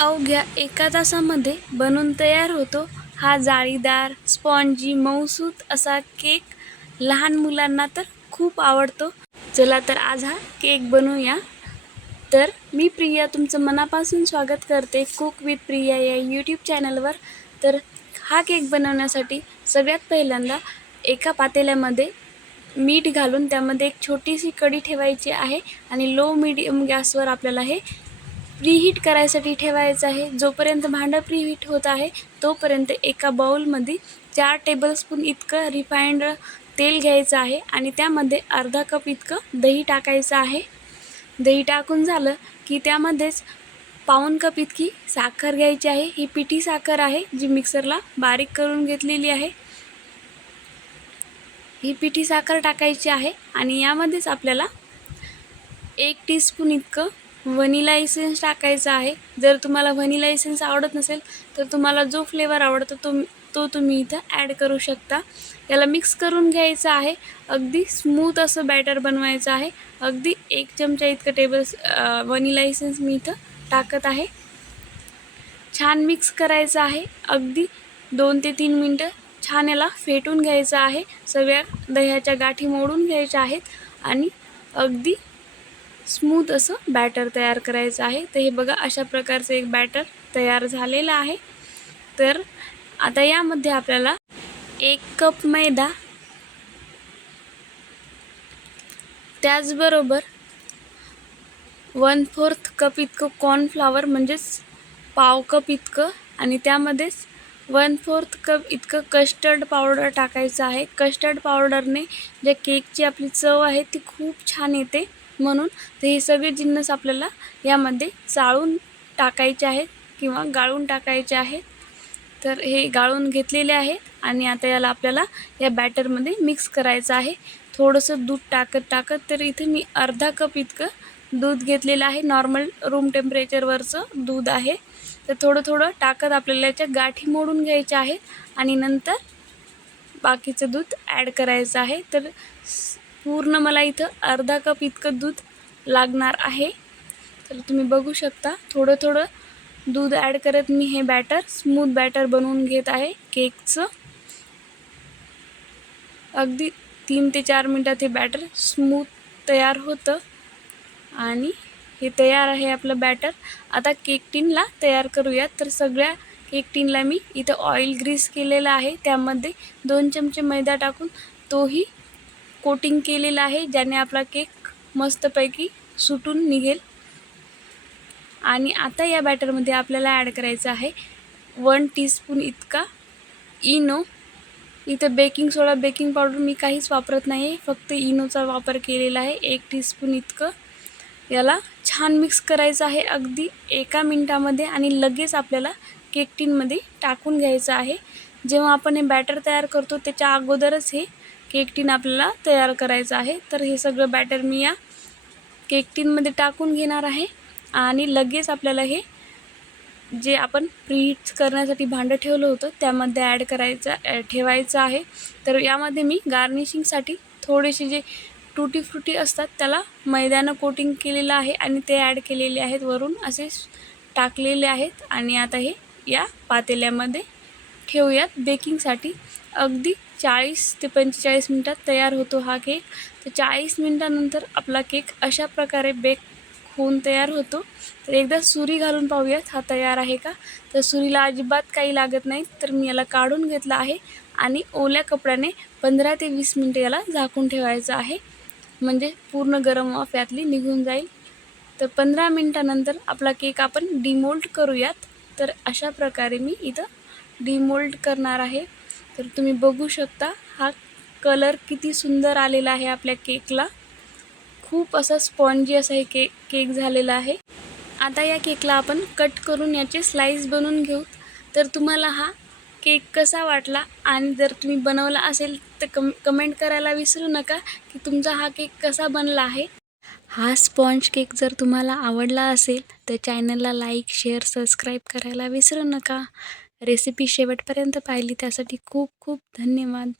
अवघ्या एका तासामध्ये बनून तयार होतो हा जाळीदार, स्पॉन्जी, मऊसूत असा केक. लहान मुलांना तर खूप आवडतो. चला तर आज हा केक बनवूया. तर मी प्रिया तुमचं मनापासून स्वागत करते कुक विथ प्रिया या यूट्यूब चॅनलवर. तर हा केक बनवण्यासाठी सगळ्यात पहिल्यांदा एका पातेल्यामध्ये मीठ घालून त्यामध्ये एक छोटीशी कढी ठेवायची आहे आणि लो मीडियम गॅसवर आपल्याला हे प्रीहीट करायसाठी ठेवायचं आहे. जोपर्यंत भांडं प्रीहीट होत आहे तोपर्यंत एका बाउलमध्ये 4 टेबलस्पून इतकं रिफाइंड तेल घ्यायचं आहे आणि त्यामध्ये अर्धा कप इतकं दही टाकायचं आहे. दही टाकून झालं की त्यामध्येच पाऊण कप इतकी साखर घ्यायची आहे. ही पिठी साखर आहे जी मिक्सरला बारीक करून घेतलेली आहे. ही पिठी साखर टाकायची आहे आणि यामध्येच आपल्याला 1 टीस्पून इतकं व्हॅनिला एसेन्स टाकायचा आहे. जर तुम्हाला व्हॅनिला एसेन्स आवडत नसेल तर तुम्हाला जो फ्लेवर आवडतो तो तुम्ही इथं ॲड करू शकता. याला मिक्स करून घ्यायचं आहे. अगदी स्मूथ असं बॅटर बनवायचं आहे. अगदी 1 चमचा इतकं व्हॅनिला एसेन्स मी इथं टाकत आहे. छान मिक्स करायचं आहे. अगदी 2 ते 3 मिनटं छान याला फेटून घ्यायचं आहे. सगळ्या दह्याच्या गाठी मोडून घ्यायच्या आहेत आणि अगदी स्मूथ असं बॅटर तयार करायचं आहे. तर हे बघा अशा प्रकारचं एक बॅटर तयार झालेलं आहे. तर आता यामध्ये आपल्याला 1 कप मैदा, त्याचबरोबर 1/4 कप इतकं कॉर्नफ्लॉवर म्हणजेच पाव कप इतकं आणि त्यामध्येच 1/4 कप इतकं कस्टर्ड पावडर टाकायचं आहे. कस्टर्ड पावडरने ज्या केकची आपली चव आहे ती खूप छान येते म्हणून. तर हे सगळे जिन्नस आपल्याला यामध्ये चाळून टाकायचे आहेत किंवा गाळून टाकायचे आहेत. तर हे गाळून घेतलेले आहेत आणि आता याला आपल्याला या बॅटरमध्ये मिक्स करायचं आहे. थोडंसं दूध टाकत तर इथे मी अर्धा कप इतकं दूध घेतलेलं आहे. नॉर्मल रूम टेम्परेचरवरचं दूध आहे. तर थोडं टाकत आपल्याला याच्या गाठी मोडून घ्यायच्या आहेत आणि नंतर बाकीचं दूध ॲड करायचं आहे. तर पूर्ण मला इथं अर्धा कप इतकं दूध लागणार आहे. तर तुम्ही बघू शकता थोडं दूध ॲड करत मी हे बॅटर स्मूथ बॅटर बनवून घेत आहे केकचं. अगदी 3 ते 4 मिनटात हे बॅटर स्मूथ तयार होतं आणि हे तयार आहे आपलं बॅटर. आता केक टिनला तयार करूयात. तर सगळ्या केक टिनला मी इथं ऑइल ग्रीस केलेलं आहे. त्यामध्ये 2 चमचे मैदा टाकून तोही कोटिंग केलेला आहे, ज्याने आपला केक मस्तपैकी सुटून निघेल. आणि आता या बॅटरमध्ये आपल्याला ॲड करायचं आहे 1 टीस्पून इतका इनो. इथं बेकिंग सोडा, बेकिंग पावडर मी काहीच वापरत नाही आहे, फक्त इनोचा वापर केलेला आहे. 1 टीस्पून इतकं. याला छान मिक्स करायचं आहे अगदी 1 मिनटामध्ये आणि लगेच आपल्याला केक टिनमध्ये टाकून घ्यायचं आहे. जेव्हा आपण हे बॅटर तयार करतो त्याच्या अगोदरच हे केक टिन आपल्याला तयार करायचं आहे. तर हे सगळं बॅटर मी या केक टिनमध्ये टाकून घेणार आहे आणि लगेच आपल्याला हे जे आपण प्रीहीट करण्यासाठी भांडं ठेवलं होतं त्यामध्ये ठेवायचं आहे. तर यामध्ये मी गार्निशिंगसाठी थोडेसे जे टूटी फ्रुटी असतात त्याला मैद्यानं कोटिंग केलेलं आहे आणि ते ॲड केलेले आहेत, वरून असे टाकलेले आहेत. आणि आता हे या पातेल्यामध्ये ठेवूयात बेकिंगसाठी. अगदी 40 ते 45 मिनटात तयार होतो हा केक. तर 40 मिनटानंतर आपला केक अशा प्रकारे बेक होऊन तयार होतो. तर एकदा सुरी घालून पाहूयात हा तयार आहे का. तर सुरीला अजिबात काही लागत नाही. तर मी याला काढून घेतला आहे आणि ओल्या कपड्याने 15 ते 20 मिनटं याला झाकून ठेवायचं आहे, म्हणजे पूर्ण गरम वाफ यातली निघून जाईल. तर 15 मिनटानंतर आपला केक आपण डिमोल्ड करूयात. तर अशा प्रकारे मी इथं डिमोल्ड करणार आहे. तर तुम्ही बघू शकता हा कलर किती सुंदर आलेला आहे आपल्या केकला. खूप असा स्पॉन्जी असा हे केक झालेला आहे. आता या केकला आपण कट करून याचे स्लाइस बनवून घेऊ. तर तुम्हाला हा केक कसा वाटला आणि जर तुम्ही बनवला असेल तर कमेंट करायला विसरू नका की तुमचा हा केक कसा बनला आहे. हा स्पॉन्ज केक जर तुम्हाला आवडला असेल तर चॅनलला लाईक, शेअर, सबस्क्राईब करायला विसरू नका. रेसिपी शेवटपर्यंत पाहिली त्यासाठी खूप खूप धन्यवाद.